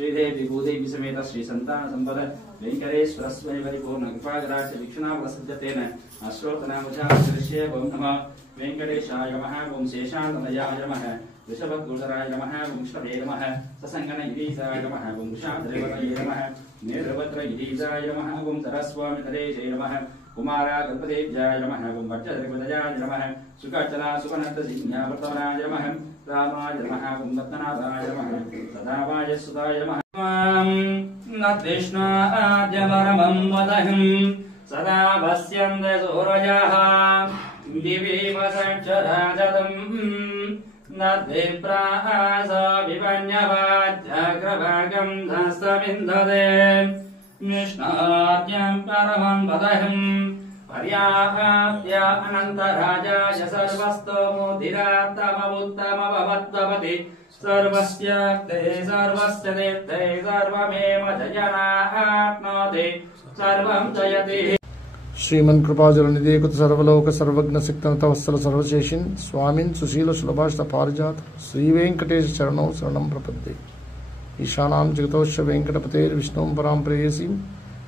श्रीदेवी भूदेवी समेत श्री संतान संपद वेंकटेश्वर स्वामी परिपूर्ण कृपाकटाक्ष वीक्षणाफलसिद्धतेन अश्रोतनामजादृश्ये ओं नमः वेंकटेशाय नमः ओं शेषान्तमयाय नमः वृषभगोचराय नमः ओं विष्णवे नमः ससंगनगिरीशाय नमः ओं वृषाद्रेवतये नमः नेत्रवत्रगिरीशाय नमः ओं सरस्वामितरेशे नमः कुमारा गणपतेभ्याय नमः ओं वज्रधर्मदयाय नमः सुखचला सुखनन्दसिंहावर्तमनाय नमः रामाय नमः ओं रत्नाभाय नमः सदाभाय सुताय नमः नृष्णाद्यवरमं वदहं सदा वस्यन्ते सूरजाः दिवि वसक्षराजतं नद्विप्रास विपन्यवाज्यग्रभागं धस्तविन्दते निष्णाद्यं परमं वदहं पर्याप्य अनन्तराजाय सर्वस्तोमुदिरात्तमवुत्तमभवत्वपति सर्वस्य ते सर्वस्य देवते सर्वमेव जयनाप्नोति सर्वं जयति। श्रीमन् कृपाजलनिधे कुत सर्वलोक सर्वज्ञ सिक्तनतवत्सल सर्वशेषिन् स्वामिन् सुशील सुलभाषित पारिजात श्री वेंकटेश चरणौ शरणं प्रपद्ये। ईशानां जगतोश्च वेंकटपतेर् विष्णुं परां प्रेयसीं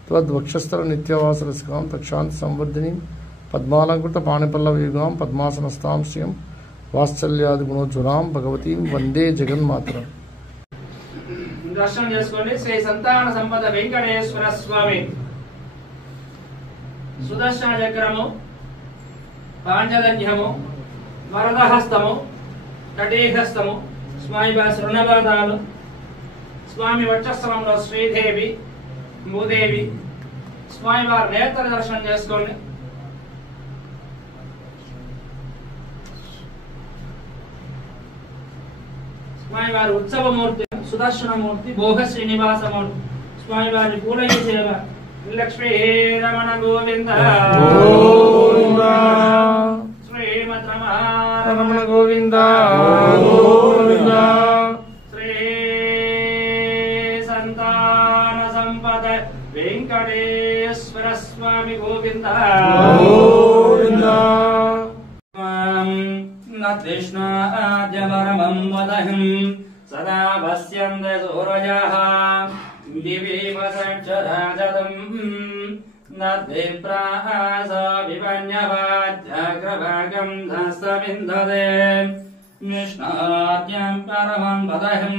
त्वद्वक्षस्थल नित्यवास रसिकां तक्षान्ति संवर्धिनीं पद्मालंकृत पाणिपल्लवयुगां पद्मासनस्तां श्रियं वात्सल्यादि गुणोज्ज्वलां भगवतीं वंदे जगन्मातरम्। दर्शन చేసుకోండి శ్రీ సంతాన సంపద వెంకటేశ్వర స్వామి సుదర్శన చక్రము పాంచజన్యము వరదహస్తము కటీహస్తము స్వామి వారి శృణపాదాలు స్వామి వక్షస్థలంలో శ్రీదేవి భూదేవి స్వామి వారి నేత్ర దర్శనం చేసుకోండి। స్వామి వారి ఉత్సవమూర్తి సుదర్శనమూర్తి భోగ శ్రీనివాసమూర్తి స్వామి వారి పూలయ్య సేవ లక్ష్మీ రమణ గోవింద శ్రీమద్ రమణ గోవింద శ్రీ సంతాన సంపద వెంకటేశ్వర స్వామి గోవింద నృష్ణాద్యవరమం వదహం సదా వస్యంతే సూరజాః दिवि वसक्षराजतं नद्विप्रास विपन्यवाज्यग्रभागं धस्तविन्दते निष्णाद्यं परमं वदहं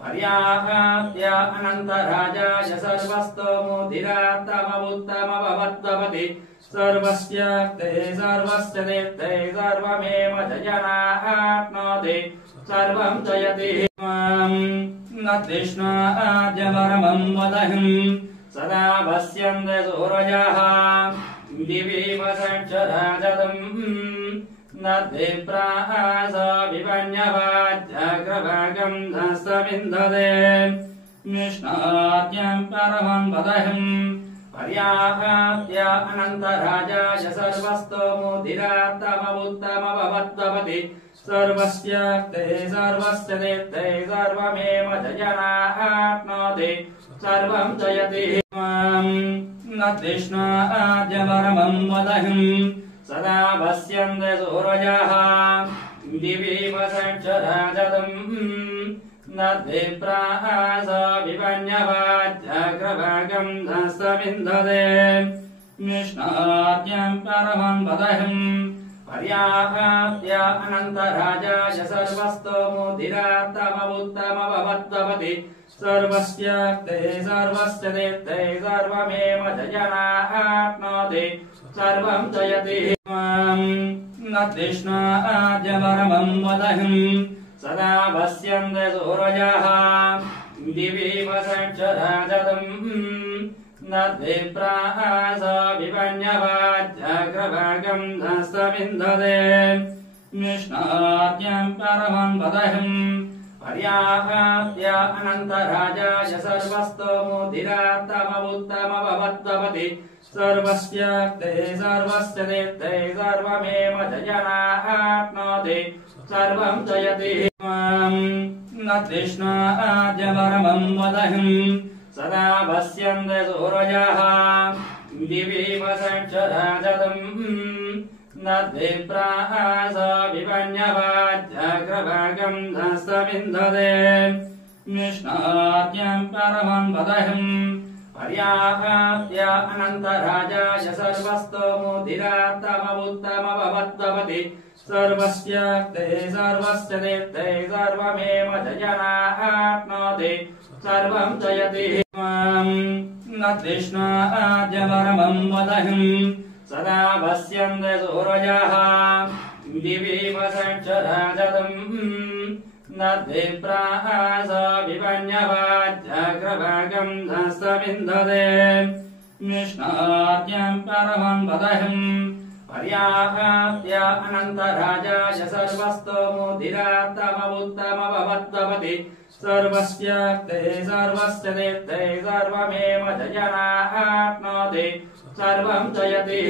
पर्याप्य अनन्तराजाय सर्वस्तोमुदिरात्तमवुत्तमभवत्वपति सर्वस्य ते सर्वस्य देवते सर्वमेव जयनाप्नोति सर्वं जयति। नृष्णाद्यवरमं वदहं सदा वस्यन्ते सूरजाः दिवि वसक्षराजतं नद्विप्रास विपन्यवाज्यग्रभागं धस्तविन्दते निष्णाद्यं परमं वदहं पर्याप्य अनन्तराजाय सर्वस्तोमुदिरात्तमवुत्तमभवत्वपति सर्वस्य ते सर्वस्य देवते सर्वमेव जयनाप्नोति सर्वं जयति। नृष्णाद्यवरमं वदहं सदा वस्यन्ते सूरजाः दिवि वसक्षराजतं नद्विप्रास विपन्यवाज्यग्रभागं धस्तविन्दते निष्णाद्यं परमं वदहं पर्याप्य अनन्तराजाय सर्वस्तोमुदिरात्तमवुत्तमभवत्वपति सर्वस्य ते सर्वस्य देवते सर्वमेव जयनाप्नोति सर्वं जयति। नृष्णाद्यवरमं वदहं सदा वस्यन्ते सूरजाः दिवि वसक्षराजतं नद्विप्रास विपन्यवाज्यग्रभागं धस्तविन्दते निष्णाद्यं परमं वदहं पर्याप्य अनन्तराजाय सर्वस्तोमुदिरात्तमवुत्तमभवत्वपति सर्वस्य ते सर्वस्य देवते सर्वमेव जयनाप्नोति सर्वं जयति। नृष्णाद्यवरमं वदहं सदा वस्यन्ते सूरजाः दिवि वसक्षराजतं नद्विप्रास विपन्यवाज्यग्रभागं धस्तविन्दते विष्णार्घ्यं परमं वदहम् पर्याप्य अनन्तराजाय सर्वस्तोमुदिरात्तममुत्तमभवद्भवति सर्वस्याक्ते सर्वस्य देत्ते सर्वमेव जयनाप्नोति सर्वं जयति न तृष्णाद्यवरमं वदहम् सदा पश्यन्ते सूरजः दिवि वसक्षराजतम् न देप्रास विपन्यवाज्जाग्रभागं धस्तविन्दते विष्णार्घ्यं परमं वदहम् पर्याप्य अनन्तराजाय सर्वस्तोमुदिरात्तममुत्तमभवद्भवति सर्वस्याक्ते सर्वस्य देत्ते सर्वमेव जयनाप्नोति सर्वं जयति